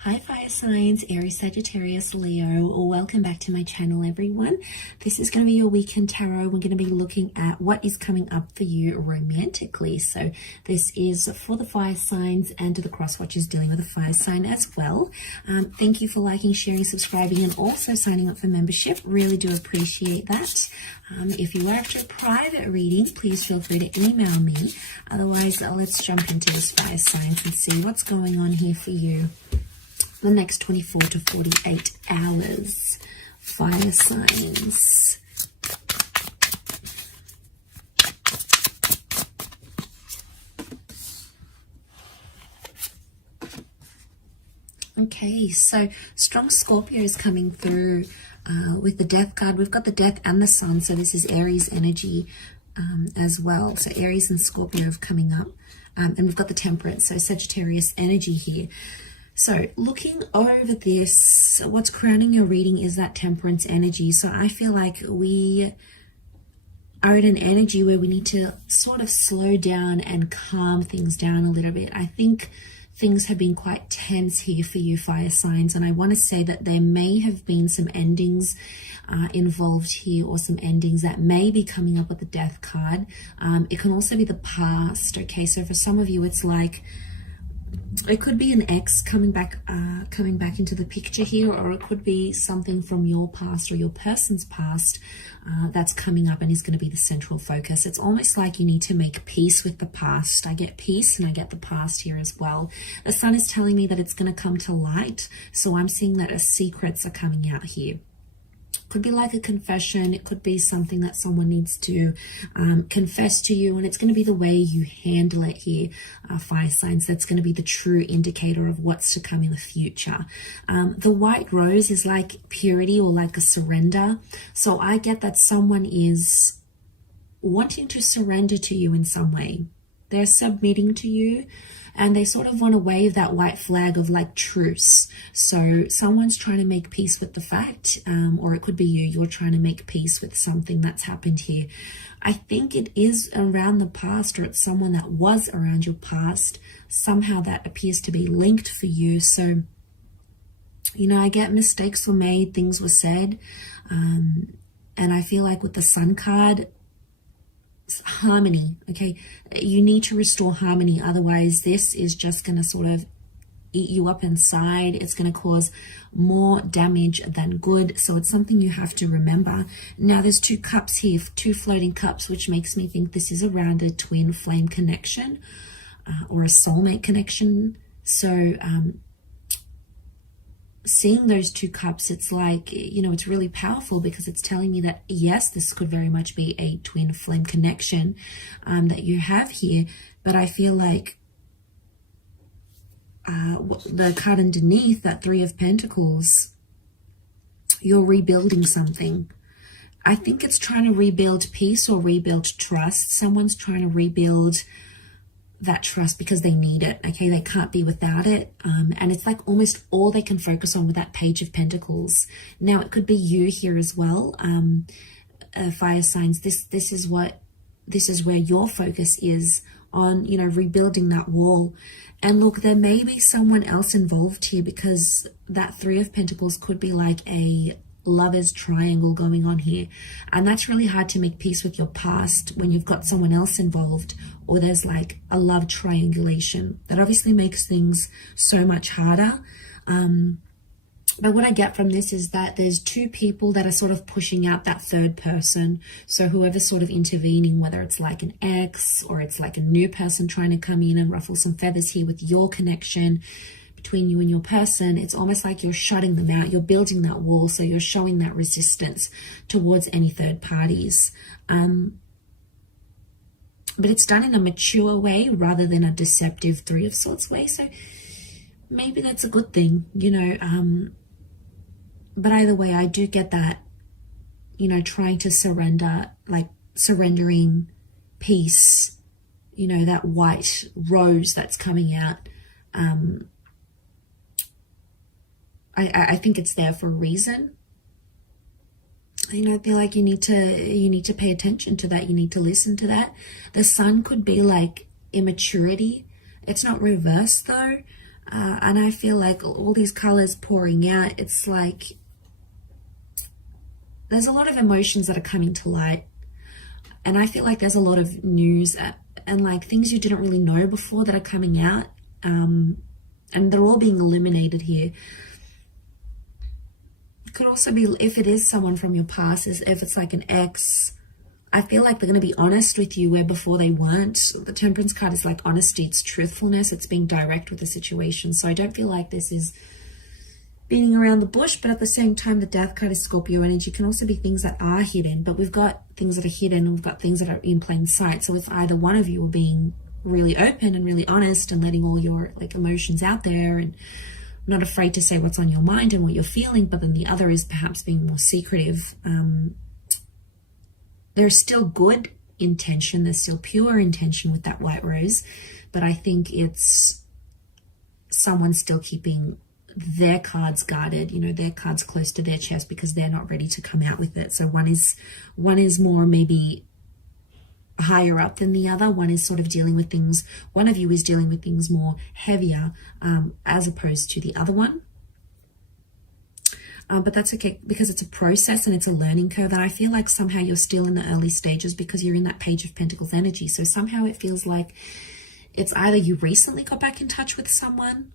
Hi fire signs, Aries, Sagittarius, Leo. Welcome back to my channel, everyone. This is going to be your weekend tarot. We're going to be looking at what is coming up for you romantically. So this is for the fire signs and the cross watchers dealing with a fire sign as well. Thank you for liking, sharing, subscribing, and also signing up for membership. Really do appreciate that. If you are after a private reading, please feel free to email me. Otherwise, let's jump into this fire signs and see what's going on here for you the next 24 to 48 hours. Fire signs. Okay, so strong Scorpio is coming through with the death card. We've got the death and the sun, so this is Aries energy as well. So Aries and Scorpio are coming up. And we've got the temperance, so Sagittarius energy here. So looking over this, what's crowning your reading is that temperance energy. So I feel like we are in an energy where we need to sort of slow down and calm things down a little bit. I think things have been quite tense here for you fire signs, and I want to say that there may have been some endings involved here, or some endings that may be coming up with the death card. It can also be the past. Okay, so for some of you it's like it could be an ex coming back into the picture here, or it could be something from your past or your person's past that's coming up and is going to be the central focus. It's almost like you need to make peace with the past. I get peace and I get the past here as well. The sun is telling me that it's going to come to light, so I'm seeing that secrets are coming out here. Could be like a confession. It could be something that someone needs to confess to you, and it's going to be the way you handle it here, fire signs. That's going to be the true indicator of what's to come in the future. The white rose is like purity or like a surrender. So I get that someone is wanting to surrender to you in some way. They're submitting to you, and they sort of want to wave that white flag of like truce. So someone's trying to make peace with the fact, or it could be you're trying to make peace with something that's happened here. I think it is around the past, or it's someone that was around your past. Somehow that appears to be linked for you. So, you know, I get mistakes were made, things were said. And I feel like with the sun card, harmony. Okay, you need to restore harmony, otherwise this is just going to sort of eat you up inside. It's going to cause more damage than good, so it's something you have to remember. Now there's two cups here, two floating cups, which makes me think this is around a twin flame connection or a soulmate connection. So seeing those two cups, it's like, you know, it's really powerful because it's telling me that yes, this could very much be a twin flame connection that you have here. But I feel like the card underneath, that Three of Pentacles, you're rebuilding something. I think it's trying to rebuild peace or rebuild trust. Someone's trying to rebuild that trust because they need it. Okay, they can't be without it, and it's like almost all they can focus on with that Page of Pentacles. Now it could be you here as well, fire signs. This is where your focus is on, you know, rebuilding that wall. And look, there may be someone else involved here, because that Three of Pentacles could be like a lover's triangle going on here, and that's really hard to make peace with your past when you've got someone else involved, or there's like a love triangulation. That obviously makes things so much harder. But what I get from this is that there's two people that are sort of pushing out that third person. So whoever's sort of intervening, whether it's like an ex or it's like a new person trying to come in and ruffle some feathers here with your connection between you and your person, it's almost like you're shutting them out. You're building that wall, so you're showing that resistance towards any third parties. But it's done in a mature way rather than a deceptive Three of Swords way. So maybe that's a good thing, you know. But either way, I do get that, you know, trying to surrender, like surrendering peace, you know, that white rose that's coming out. I think it's there for a reason. You know, I feel like you need to pay attention to that. You need to listen to that. The sun could be like immaturity. It's not reversed though. And I feel like all these colors pouring out, it's like there's a lot of emotions that are coming to light. And I feel like there's a lot of news and like things you didn't really know before that are coming out. And they're all being illuminated here. It could also be, if it is someone from your past, if it's like an ex, I feel like they're going to be honest with you where before they weren't. The Temperance card is like honesty, it's truthfulness, it's being direct with the situation. So I don't feel like this is beating around the bush, but at the same time, the Death card is Scorpio energy. Can also be things that are hidden, but we've got things that are hidden and we've got things that are in plain sight. So if either one of you are being really open and really honest and letting all your like emotions out there and not afraid to say what's on your mind and what you're feeling, but then the other is perhaps being more secretive, there's still good intention, there's still pure intention with that white rose, but I think it's someone still keeping their cards guarded, you know, their cards close to their chest because they're not ready to come out with it. So one is more maybe higher up than the other. One is sort of dealing with things, one of you is dealing with things more heavier as opposed to the other one. But that's okay because it's a process and it's a learning curve. And I feel like somehow you're still in the early stages because you're in that Page of Pentacles energy. So somehow it feels like it's either you recently got back in touch with someone,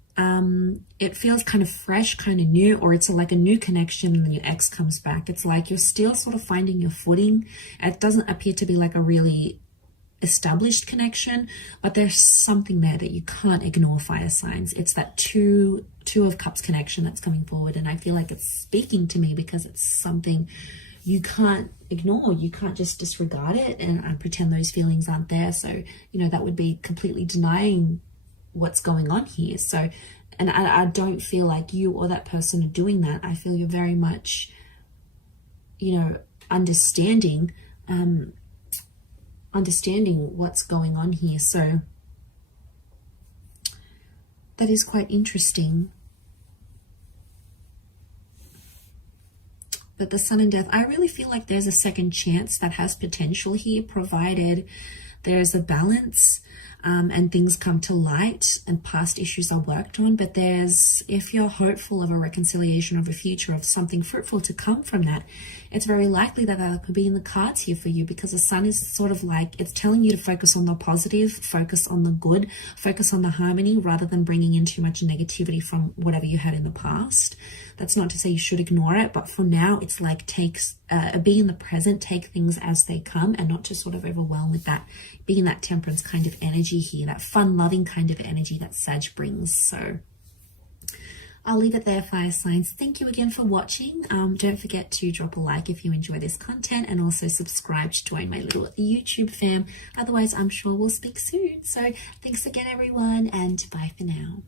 it feels kind of fresh, kind of new, or it's like a new connection and then your ex comes back. It's like you're still sort of finding your footing. It doesn't appear to be like a really established connection, but there's something there that you can't ignore, fire signs. It's that two of cups connection that's coming forward, and I feel like it's speaking to me because it's something you can't ignore. You can't just disregard it and pretend those feelings aren't there. So, you know, that would be completely denying what's going on here. So, and I don't feel like you or that person are doing that. I feel you're very much, you know, understanding what's going on here. So that is quite interesting. But the Sun and Death, I really feel like there's a second chance that has potential here, provided there's a balance and things come to light and past issues are worked on. But if you're hopeful of a reconciliation, of a future, of something fruitful to come from that, it's very likely that that could be in the cards here for you, because the Sun is sort of like, it's telling you to focus on the positive, focus on the good, focus on the harmony, rather than bringing in too much negativity from whatever you had in the past. That's not to say you should ignore it, but for now, it's like be in the present, take things as they come, and not to sort of overwhelm with that, being that Temperance kind of energy here, that fun, loving kind of energy that Sag brings. So I'll leave it there, fire signs. Thank you again for watching. Don't forget to drop a like if you enjoy this content, and also subscribe to join my little YouTube fam. Otherwise, I'm sure we'll speak soon. So thanks again, everyone, and bye for now.